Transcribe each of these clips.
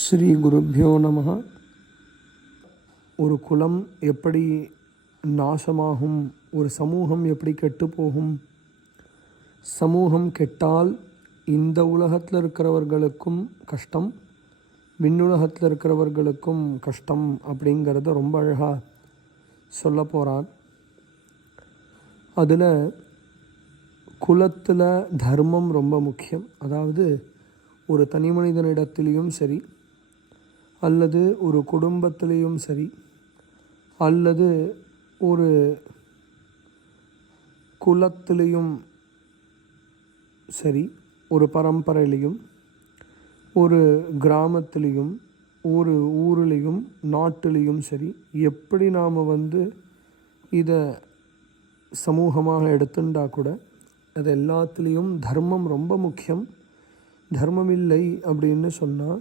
ஸ்ரீ குருப்யோ நமः. ஒரு குலம் எப்படி நாசமாகும், ஒரு சமூகம் எப்படி கெட்டு போகும், சமூகம் கெட்டால் இந்த உலகத்தில் இருக்கிறவர்களுக்கும் கஷ்டம், விண்ணுலகத்தில் இருக்கிறவர்களுக்கும் கஷ்டம் அப்படிங்கிறத ரொம்ப அழகாக சொல்ல போகிறார். அதில் குலத்தில் தர்மம் ரொம்ப முக்கியம். அதாவது ஒரு தனி மனிதனிடத்திலையும் சரி, அல்லது ஒரு குடும்பத்திலையும் சரி, அல்லது ஒரு குலத்திலையும் சரி, ஒரு பரம்பரையிலையும், ஒரு கிராமத்திலையும், ஒரு ஊர்லேயும், நாட்டிலையும் சரி, எப்படி நாம் இதை சமூகமாக எடுத்துட்டா கூட அது எல்லாத்துலேயும் தர்மம் ரொம்ப முக்கியம். தர்மம் இல்லை அப்படின்னு சொன்னால்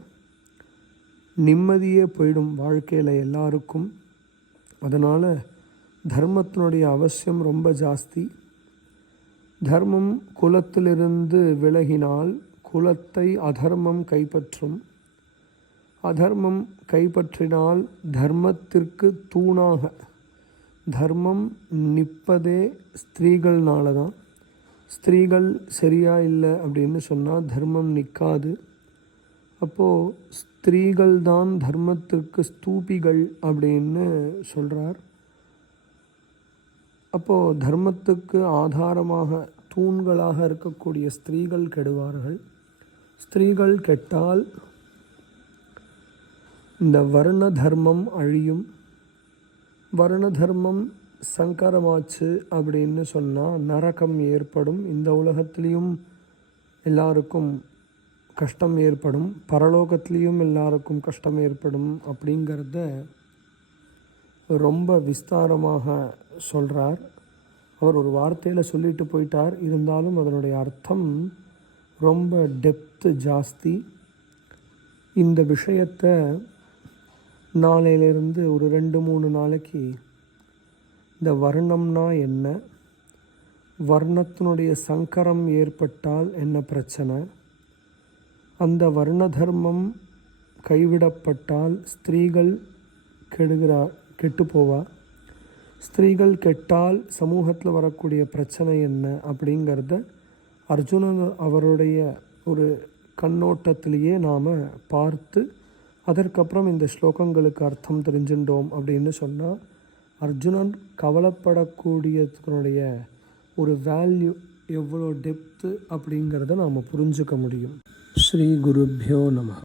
நிம்மதியே போயிடும் வாழ்க்கையில் எல்லாருக்கும். அதனால் தர்மத்தினுடைய அவசியம் ரொம்ப ஜாஸ்தி. தர்மம் குலத்திலிருந்து விலகினால் குலத்தை அதர்மம் கைப்பற்றும். அதர்மம் கைப்பற்றினால் தர்மத்திற்கு தூணாக தர்மம் நிற்பதே ஸ்திரீகள்னால தான். ஸ்திரீகள் சரியா இல்லை அப்படின்னு சொன்னால் தர்மம் நிற்காது. அப்போது ஸ்திரீகள் தான் தர்மத்திற்கு ஸ்தூபிகள் அப்படின்னு சொல்கிறார். அப்போது தர்மத்துக்கு ஆதாரமாக தூண்களாக இருக்கக்கூடிய ஸ்திரீகள் கெடுவார்கள். ஸ்திரீகள் கெட்டால் இந்த வர்ண தர்மம் அழியும். வர்ண தர்மம் சங்கரமாச்சு அப்படின்னு சொன்னால் நரகம் ஏற்படும். இந்த உலகத்திலையும் எல்லாருக்கும் கஷ்டம் ஏற்படும், பரலோகத்திலையும் எல்லாருக்கும் கஷ்டம் ஏற்படும் அப்படிங்கிறத ரொம்ப விஸ்தாரமாக சொல்கிறார். அவர் ஒரு வார்த்தையில் சொல்லிட்டு போயிட்டார். இருந்தாலும் அதனுடைய அர்த்தம் ரொம்ப டெப்த்து ஜாஸ்தி. இந்த விஷயத்தை நாளையிலேருந்து ஒரு 2-3 நாளைக்கு இந்த வர்ணம்னா என்ன, வர்ணத்தினுடைய சங்கரம் ஏற்பட்டால் என்ன பிரச்சனை, அந்த வர்ண தர்மம் கைவிடப்பட்டால் ஸ்திரீகள் கெட்டு போவா, ஸ்திரீகள் கெட்டால் சமூகத்தில் வரக்கூடிய பிரச்சனை என்ன அப்படிங்கிறத அர்ஜுனன் அவருடைய ஒரு கண்ணோட்டத்திலேயே நாம் பார்த்து அதற்கப்புறம் இந்த ஸ்லோகங்களுக்கு அர்த்தம் தெரிஞ்சுட்டோம் அப்படின்னு சொன்னால் அர்ஜுனன் கவலைப்படக்கூடியதுனுடைய ஒரு வேல்யூ எவ்வளோ டெப்த்து அப்படிங்கிறத நாம் புரிஞ்சுக்க முடியும். ஸ்ரீ குருப்யோ நமः.